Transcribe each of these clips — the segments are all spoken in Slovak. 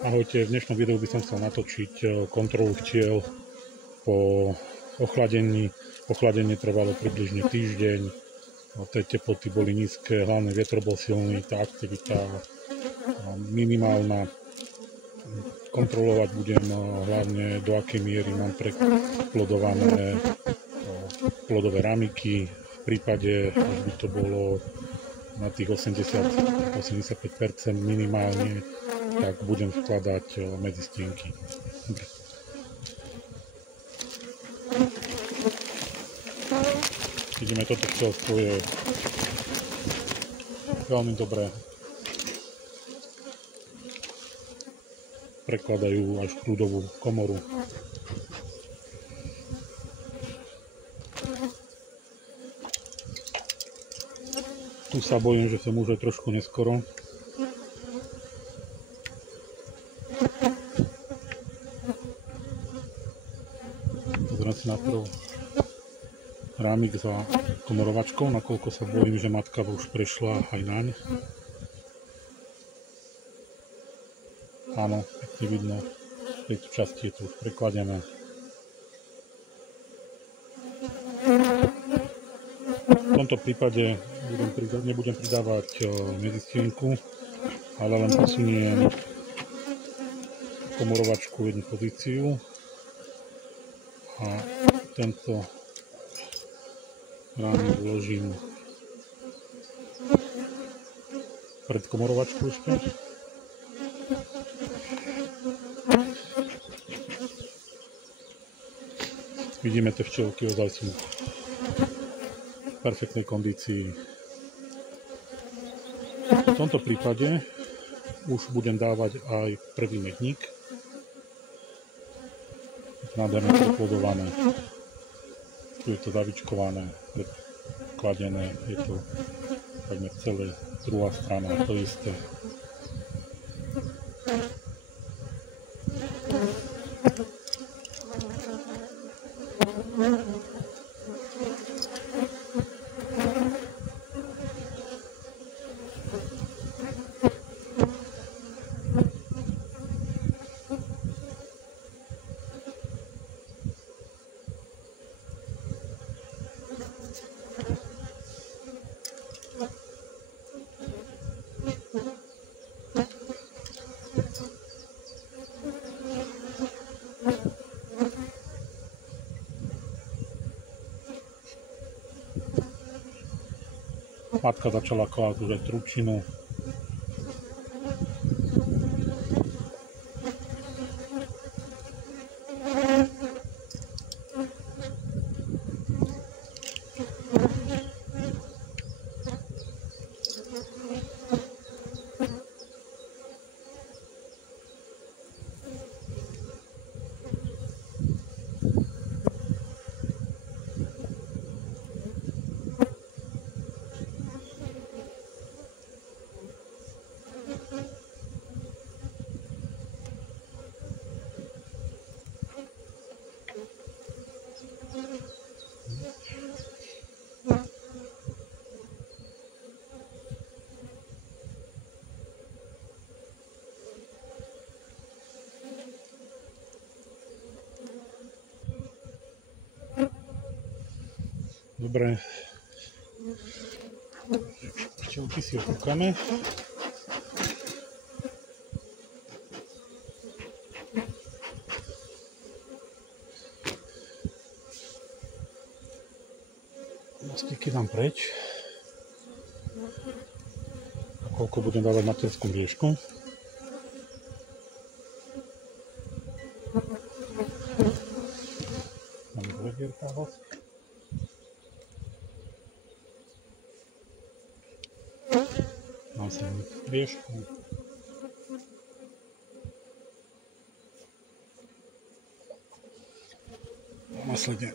Ahojte, v dnešnom videu by som chcel natočiť kontrolu včiel po ochladení. Ochladenie trvalo približne týždeň, tie teploty boli nízke, hlavne vietor bol silný, tá aktivita minimálna. Kontrolovať budem hlavne do akej miery mám preplodované plodové ramiky. V prípade, až by to bolo na tých 80-85% minimálne, tak budem vkladať medzistienky. Dobre. Vidíme, toto včelstvo je veľmi dobré. Prekladajú až kľudovú komoru. Tu sa bojím, že som už aj trošku neskoro. Pozriem si najprv rámik za komorovačkou, nakoľko sa bojím, že matka už prešla aj naň. Áno, pekne vidno, v tejto časti je to už prekladené. V tomto prípade nebudem pridávať medzistienku, ale len posuniem komorovačku v jednu pozíciu a tento rámik vložím pred komorovačku ešte. Vidíme, tie včielky ozaj sú v perfektnej kondícii. V tomto prípade už budem dávať aj prvý medník. Nádherné preplodované. Tu je to zavičkované, predkladené, je to takmer celé, druhá strana, to isté. Matka začala klásť už aj trúčinu. Dobre, včielky si opúkame. Mostiky dám preč. A koľko budem dávať materskú mriežku. Mám dve vierka host. Následne riešku. Následne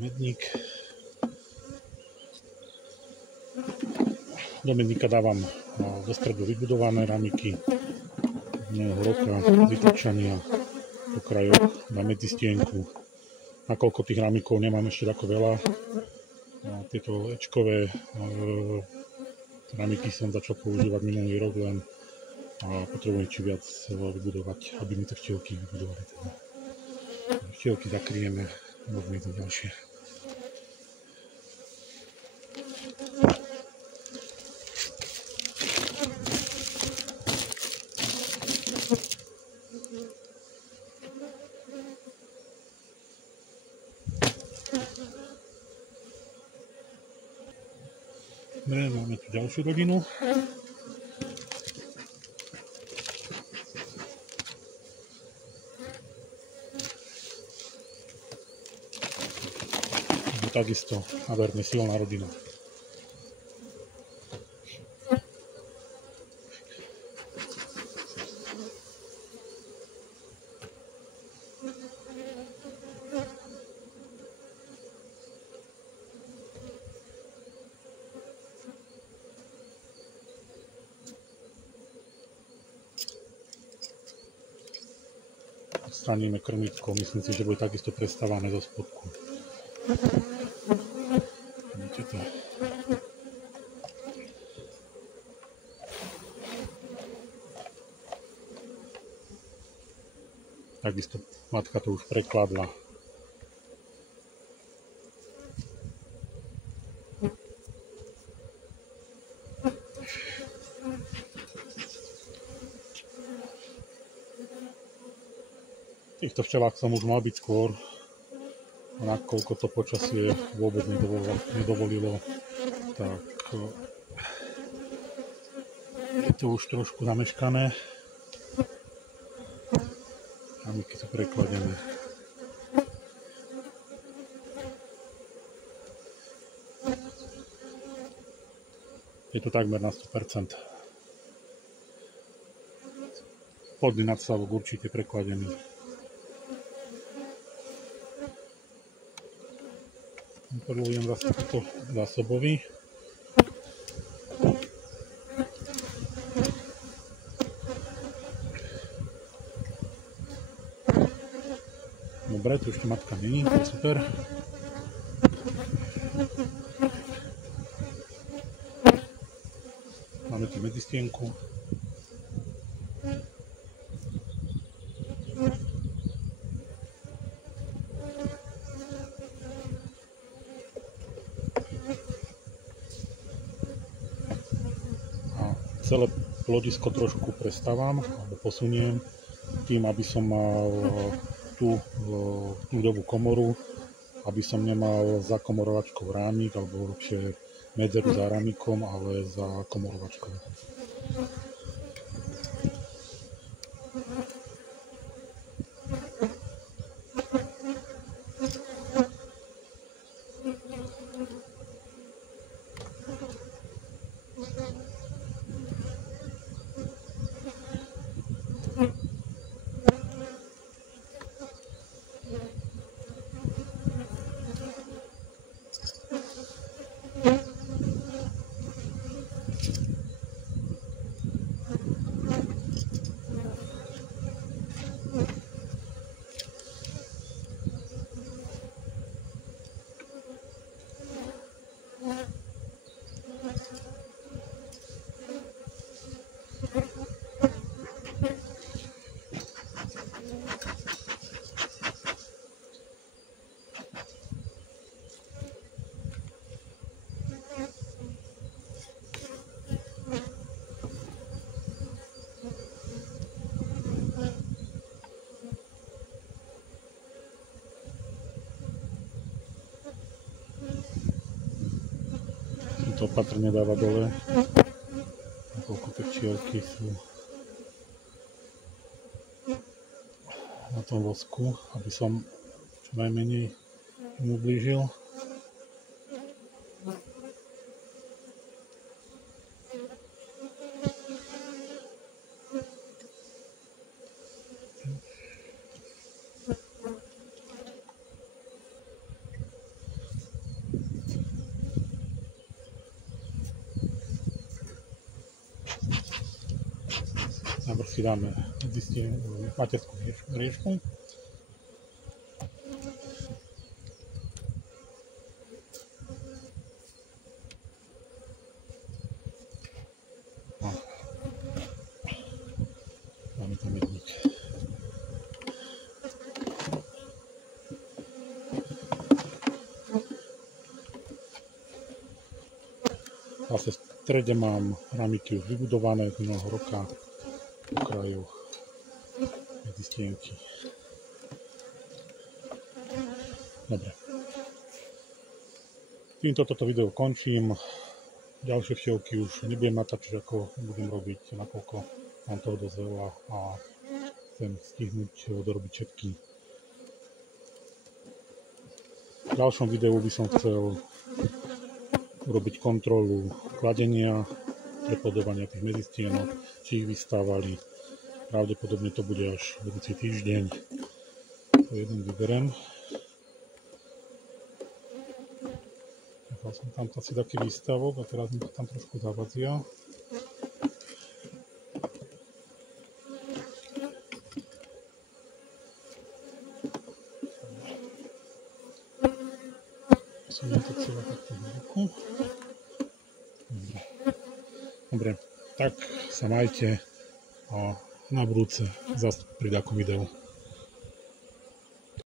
medník. Do medníka dávam do stredu vybudované ramiky, jedného roka, vytlačania po krajoch na medzistienku. Nakoľko tých ramikov nemám ešte tako veľa, tieto ečkové ramiky som začal používať minulý rok len a potrebujem či viac vybudovať, aby mi to včielky vybudovali. Teda. Včielky zakryjeme, môžeme ísť ďalšie. Máme tu ďalšiu rodinu. Takisto nádherne silná rodina. Odstraníme krmítko, myslím si, že bude takisto prestávané zo spodku. Vidíte to? Takisto matka to už prekladla. Týchto včelách som už mal byť skôr, nakoľko to počasie vôbec nedovolilo, tak je to už trošku zameškané. Ramíky sú prekladené. Je to takmer na 100%. Spodný nadstavok určite prekladený. Podľujem zase takto zásobový. Dobre, tu ešte matka není, to je super. Máme tu medzistienku. Celé plodisko trošku prestávam alebo posuniem tým, aby som mal tú ľudovú komoru, aby som nemal za komorovačkou rámik alebo lepšie medzeru za rámikom, ale za komorovačkou. To opatrne dáva dole, nakoľko tie včielky sú na tom vosku, aby som čo najmenej im ublížil. Najprv si dáme materskú riešku. strede mám ramiky už vybudované z minulého roka po krajoch medzi stienky. Dobre. Týmto toto video končím. Ďalšie včielky už nebudem natáčať, ako budem robiť, nakoľko mám toho dosť veľa a chcem stihnúť dorobiť všetky. V ďalšom videu by som chcel urobiť kontrolu kladenia, preplodovania tých medzistienok, či ich vystávali. Pravdepodobne to bude až budúci týždeň. To jeden vyberem. Nechal som tam asi taký výstavok a teraz mi to tam trošku zavadzia. Posuniem to celé takto v ruku. Dobre, tak sa majte a na budúce zase pri ďakom videu.